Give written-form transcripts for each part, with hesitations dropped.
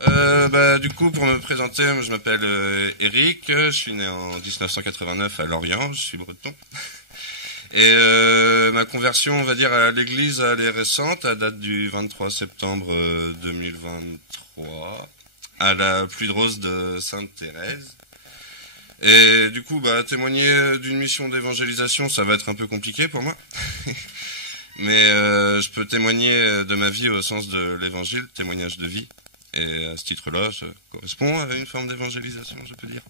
Du coup, pour me présenter, je m'appelle Eric, je suis né en 1989 à Lorient, je suis breton. Et ma conversion, on va dire, à l'église, elle est récente, elle date du 23 septembre 2023, à la pluie de rose de Sainte-Thérèse. Et du coup, témoigner d'une mission d'évangélisation, ça va être un peu compliqué pour moi. Mais je peux témoigner de ma vie au sens de l'évangile, témoignage de vie. Et à ce titre-là, ça correspond à une forme d'évangélisation, je peux dire.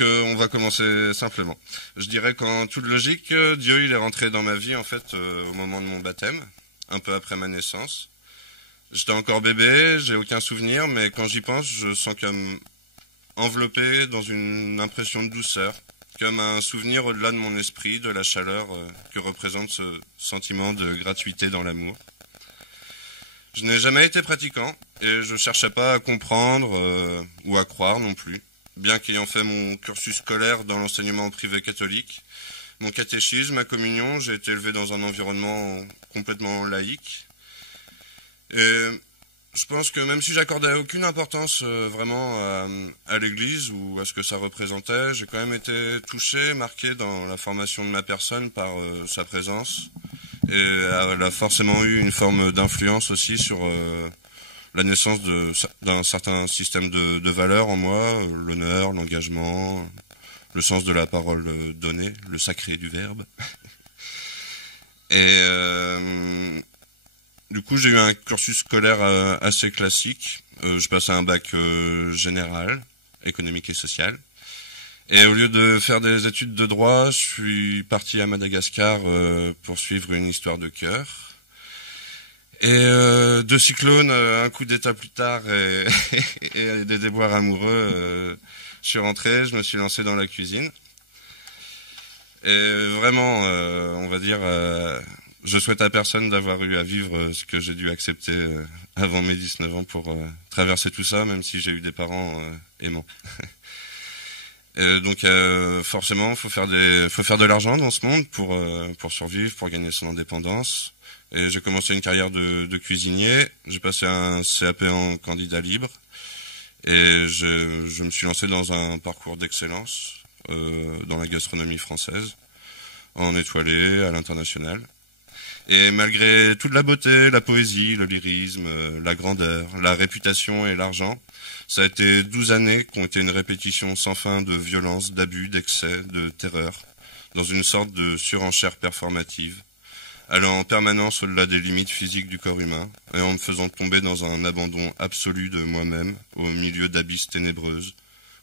On va commencer simplement. Je dirais qu'en toute logique, Dieu il est rentré dans ma vie en fait au moment de mon baptême, un peu après ma naissance. J'étais encore bébé, j'ai aucun souvenir, mais quand j'y pense, je sens comme enveloppé dans une impression de douceur, comme un souvenir au-delà de mon esprit, de la chaleur que représente ce sentiment de gratuité dans l'amour. Je n'ai jamais été pratiquant et je cherchais pas à comprendre ou à croire non plus. Bien qu'ayant fait mon cursus scolaire dans l'enseignement privé catholique, mon catéchisme, ma communion, j'ai été élevé dans un environnement complètement laïque. Et je pense que même si j'accordais aucune importance vraiment à l'église ou à ce que ça représentait, j'ai quand même été touché, marqué dans la formation de ma personne par sa présence. Et elle a forcément eu une forme d'influence aussi sur la naissance d'un certain système de valeurs en moi, l'honneur, l'engagement, le sens de la parole donnée, le sacré du verbe. Et du coup, j'ai eu un cursus scolaire assez classique. Je passais un bac général, économique et social. Et au lieu de faire des études de droit, je suis parti à Madagascar pour suivre une histoire de cœur. Et deux cyclones, un coup d'état plus tard et des déboires amoureux, je suis rentré, je me suis lancé dans la cuisine. Et vraiment, on va dire, je souhaite à personne d'avoir eu à vivre ce que j'ai dû accepter avant mes 19 ans pour traverser tout ça, même si j'ai eu des parents aimants. Forcément, faut faire de l'argent dans ce monde pour survivre, pour gagner son indépendance. Et j'ai commencé une carrière de cuisinier. J'ai passé un CAP en candidat libre et je me suis lancé dans un parcours d'excellence dans la gastronomie française, en étoilé à l'international. Et malgré toute la beauté, la poésie, le lyrisme, la grandeur, la réputation et l'argent, ça a été 12 années qui ont été une répétition sans fin de violence, d'abus, d'excès, de terreur, dans une sorte de surenchère performative, allant en permanence au-delà des limites physiques du corps humain, et en me faisant tomber dans un abandon absolu de moi-même, au milieu d'abysses ténébreuses,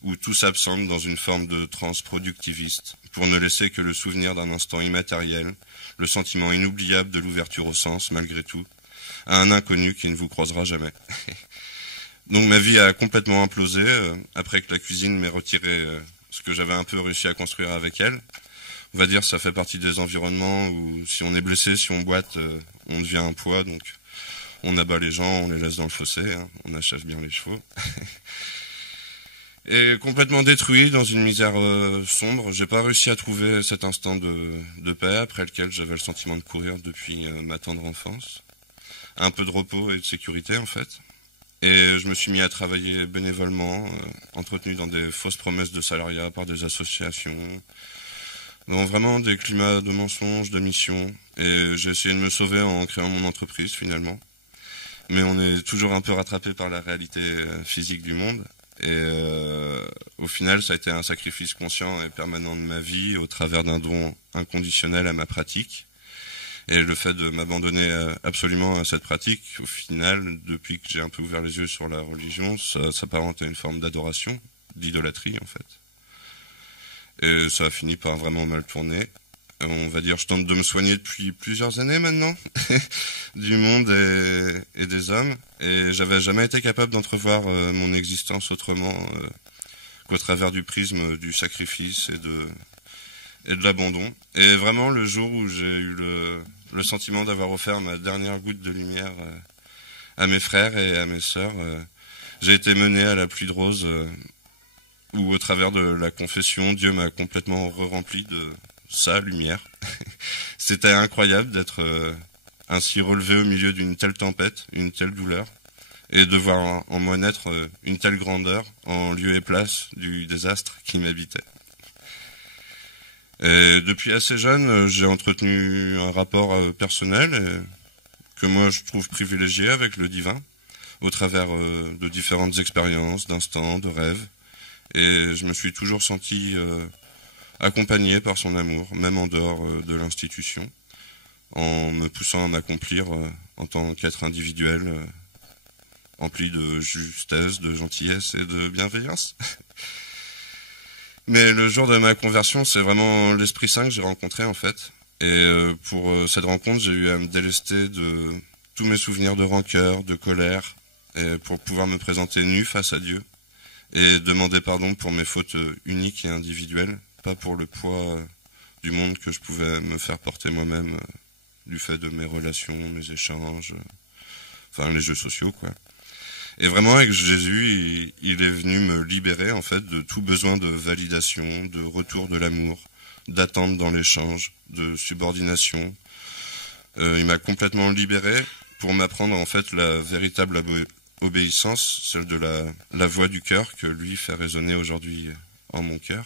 où tout s'absente dans une forme de transe productiviste, pour ne laisser que le souvenir d'un instant immatériel, le sentiment inoubliable de l'ouverture au sens, malgré tout, à un inconnu qui ne vous croisera jamais. Donc ma vie a complètement implosé, après que la cuisine m'ait retiré ce que j'avais un peu réussi à construire avec elle. On va dire ça fait partie des environnements où si on est blessé, si on boite, on devient un poids, donc on abat les gens, on les laisse dans le fossé, hein, on achève bien les chevaux. Et complètement détruit dans une misère sombre, j'ai pas réussi à trouver cet instant de paix après lequel j'avais le sentiment de courir depuis ma tendre enfance. Un peu de repos et de sécurité en fait. Et je me suis mis à travailler bénévolement, entretenu dans des fausses promesses de salariat par des associations, dans vraiment des climats de mensonges, de mission. Et j'ai essayé de me sauver en créant mon entreprise finalement. Mais on est toujours un peu rattrapé par la réalité physique du monde. Et au final, ça a été un sacrifice conscient et permanent de ma vie au travers d'un don inconditionnel à ma pratique. Et le fait de m'abandonner absolument à cette pratique, au final, depuis que j'ai un peu ouvert les yeux sur la religion, ça s'apparente à une forme d'adoration, d'idolâtrie en fait. Et ça a fini par vraiment mal tourner. On va dire, je tente de me soigner depuis plusieurs années maintenant, du monde et des hommes, et j'avais jamais été capable d'entrevoir mon existence autrement qu'au travers du prisme du sacrifice et de l'abandon. Et vraiment, le jour où j'ai eu le sentiment d'avoir offert ma dernière goutte de lumière à mes frères et à mes sœurs, j'ai été mené à la pluie de rose, où au travers de la confession, Dieu m'a complètement rempli de sa lumière. C'était incroyable d'être ainsi relevé au milieu d'une telle tempête, une telle douleur, et de voir en moi naître une telle grandeur en lieu et place du désastre qui m'habitait. Et depuis assez jeune, j'ai entretenu un rapport personnel que moi je trouve privilégié avec le divin, au travers de différentes expériences, d'instants, de rêves, et je me suis toujours senti accompagné par son amour, même en dehors de l'institution, en me poussant à m'accomplir en tant qu'être individuel, empli de justesse, de gentillesse et de bienveillance. Mais le jour de ma conversion, c'est vraiment l'Esprit Saint que j'ai rencontré en fait. Et pour cette rencontre, j'ai eu à me délester de tous mes souvenirs de rancœur, de colère, et pour pouvoir me présenter nu face à Dieu et demander pardon pour mes fautes uniques et individuelles, pas pour le poids du monde que je pouvais me faire porter moi-même du fait de mes relations, mes échanges, enfin les jeux sociaux quoi. Et vraiment avec Jésus, il est venu me libérer en fait de tout besoin de validation, de retour de l'amour, d'attente dans l'échange, de subordination. Il m'a complètement libéré pour m'apprendre en fait la véritable obéissance, celle de la voix du cœur que lui fait résonner aujourd'hui en mon cœur.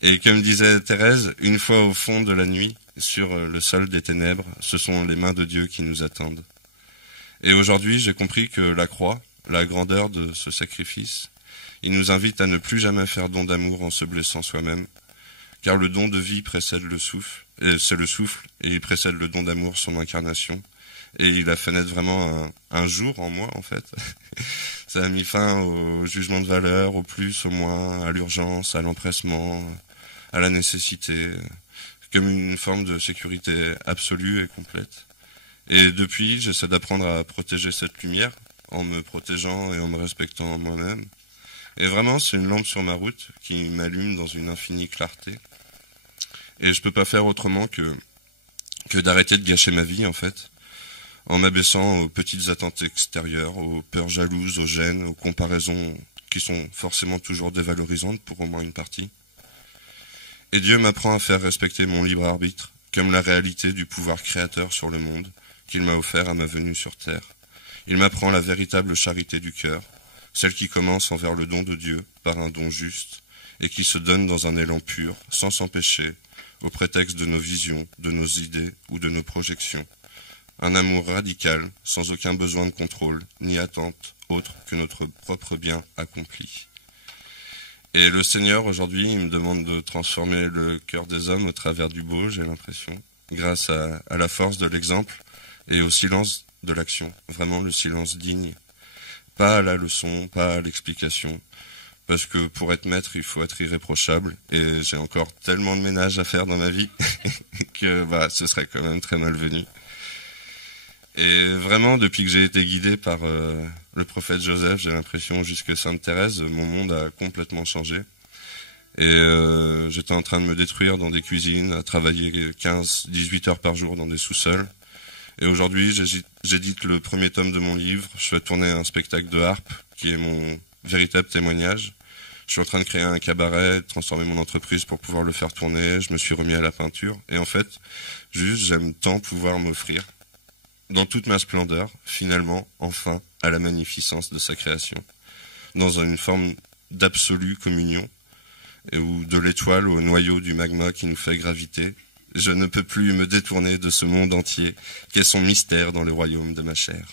Et comme disait Thérèse, une fois au fond de la nuit, sur le sol des ténèbres, ce sont les mains de Dieu qui nous attendent. Et aujourd'hui, j'ai compris que la croix, la grandeur de ce sacrifice, il nous invite à ne plus jamais faire don d'amour en se blessant soi-même, car le don de vie précède le souffle, et c'est le souffle, et il précède le don d'amour, son incarnation. Et il a fait naître vraiment un jour en moi, en fait. Ça a mis fin au jugement de valeur, au plus, au moins, à l'urgence, à l'empressement, à la nécessité, comme une forme de sécurité absolue et complète. Et depuis, j'essaie d'apprendre à protéger cette lumière, en me protégeant et en me respectant moi-même. Et vraiment, c'est une lampe sur ma route qui m'allume dans une infinie clarté. Et je peux pas faire autrement que d'arrêter de gâcher ma vie, en fait, en m'abaissant aux petites attentes extérieures, aux peurs jalouses, aux gênes, aux comparaisons qui sont forcément toujours dévalorisantes pour au moins une partie. Et Dieu m'apprend à faire respecter mon libre arbitre, comme la réalité du pouvoir créateur sur le monde qu'il m'a offert à ma venue sur terre. Il m'apprend la véritable charité du cœur, celle qui commence envers le don de Dieu par un don juste, et qui se donne dans un élan pur, sans s'empêcher, au prétexte de nos visions, de nos idées ou de nos projections. Un amour radical, sans aucun besoin de contrôle, ni attente autre que notre propre bien accompli. Et le Seigneur, aujourd'hui, il me demande de transformer le cœur des hommes au travers du beau, j'ai l'impression, grâce à la force de l'exemple et au silence de l'action, vraiment le silence digne. Pas à la leçon, pas à l'explication, parce que pour être maître, il faut être irréprochable, et j'ai encore tellement de ménage à faire dans ma vie que ce serait quand même très malvenu. Et vraiment, depuis que j'ai été guidé par le prophète Joseph, j'ai l'impression, jusque Sainte Thérèse, mon monde a complètement changé. Et j'étais en train de me détruire dans des cuisines, à travailler 15-18 heures par jour dans des sous-sols. Et aujourd'hui, j'édite le premier tome de mon livre, je fais tourner un spectacle de harpe, qui est mon véritable témoignage. Je suis en train de créer un cabaret, de transformer mon entreprise pour pouvoir le faire tourner, je me suis remis à la peinture. Et en fait, juste, j'aime tant pouvoir m'offrir, dans toute ma splendeur, finalement, enfin, à la magnificence de sa création, dans une forme d'absolue communion, ou de l'étoile au noyau du magma qui nous fait graviter. Je ne peux plus me détourner de ce monde entier, qu'est son mystère dans le royaume de ma chair.